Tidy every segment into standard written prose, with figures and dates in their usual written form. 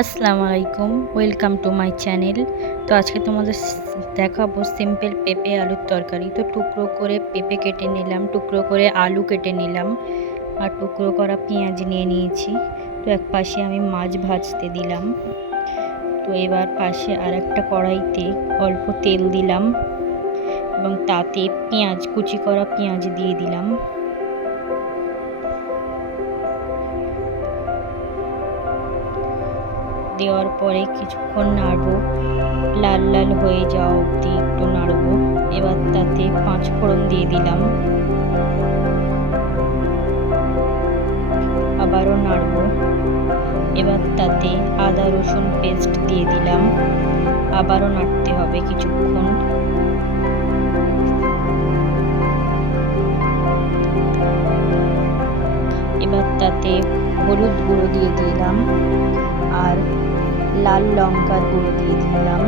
আসসালামু আলাইকুম, welcome to my channel. তো আজকে তোমাদের দেখাবো সিম্পল পেঁপে আলুর তরকারি। তো টুকরো করে পেঁপে কেটে নিলাম, টুকরো করে আলু কেটে নিলাম, আর টুকরো করা পেঁয়াজ নিয়ে নিয়েছি। তো এক পাশে আমি মাছ ভাজতে দিলাম। তো এবার পাশে আর একটা কড়াইতে অল্প তেল দিলাম এবং তাতে কুচি করা পেঁয়াজ দিয়ে দিলাম। দেওয়ার পরে কিছুক্ষণ নাড়বো, লাল লাল হয়ে যাওয়া অবধি একটু নাড়বো। এবার তাতে 5 ফোড়ন দিয়ে দিলাম, আবারও নাড়বো। এবার তাতে আদা রসুন পেস্ট দিয়ে দিলাম, আবারও নাড়তে হবে কিছুক্ষণ। এবার তাতে হলুদ গুঁড়ো দিয়ে দিলাম আর লাল লঙ্কার গুঁড়ো দিয়ে দিলাম।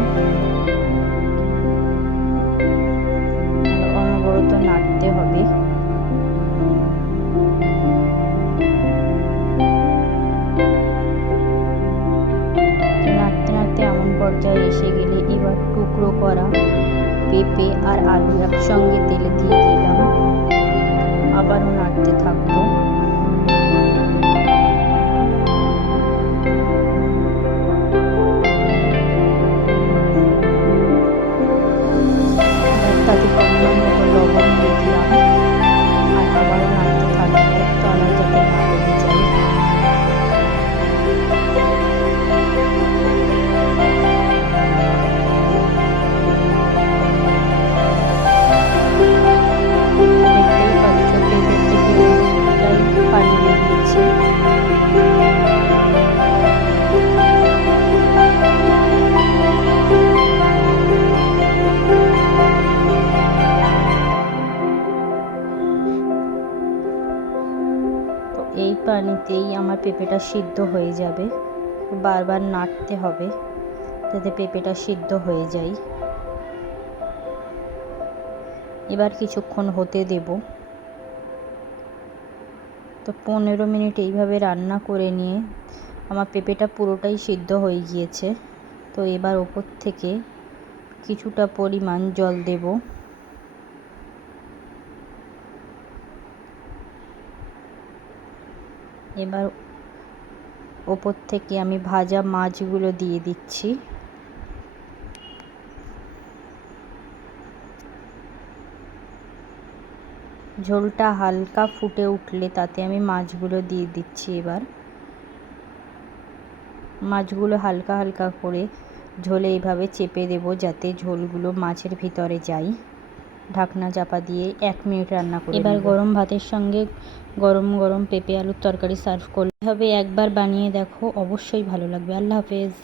অনবরত নাড়তে হবে। নাড়তে নাড়তে এমন পর্যায়ে এসে গেলে এবার টুকরো করা পেঁপে আর আলু একসঙ্গে তেলে দিয়ে দিলাম, আবারও নাড়তে থাকবো। তাতে পরিমাণ মতো লবণ দিয়ে দিলাম আর আবারও নাড়তে থাকবো, তলায় যাতে না লেগে যায়। দেখতেই পাচ্ছ পেঁপে থেকে অনেকটাই পানি বেরিয়েছে। তো এই পানিতেই আমার পেঁপেটা সিদ্ধ হয়ে যাবে। বারবার নাড়তে হবে যাতে পেঁপেটা সিদ্ধ হয়ে যায়। এবার কিছুক্ষণ হতে দেব। তো 15 মিনিট এইভাবে রান্না করে নিয়ে আমার পেঁপেটা পুরোটাই সিদ্ধ হয়ে গিয়েছে। তো এবার ওপর থেকে কিছুটা পরিমাণ জল দেব। এবার ওপর থেকে আমি ভাজা মাছগুলো দিয়ে দিচ্ছি। ঝোলটা হালকা ফুটে উঠলে তাতে আমি মাছগুলো দিয়ে দিচ্ছি। এবার মাছগুলো হালকা হালকা করে ঝোলে এইভাবে চেপে দেব যাতে ঝোলগুলো মাছের ভিতরে যায়। ঢাকনা চাপা দিয়ে 1 মিনিট রান্না করে এবার গরম ভাতের সঙ্গে গরম গরম পেঁপে আলুর তরকারি সার্ভ করলে হবে। একবার বানিয়ে দেখো, অবশ্যই ভালো লাগবে। আল্লাহ হাফেজ।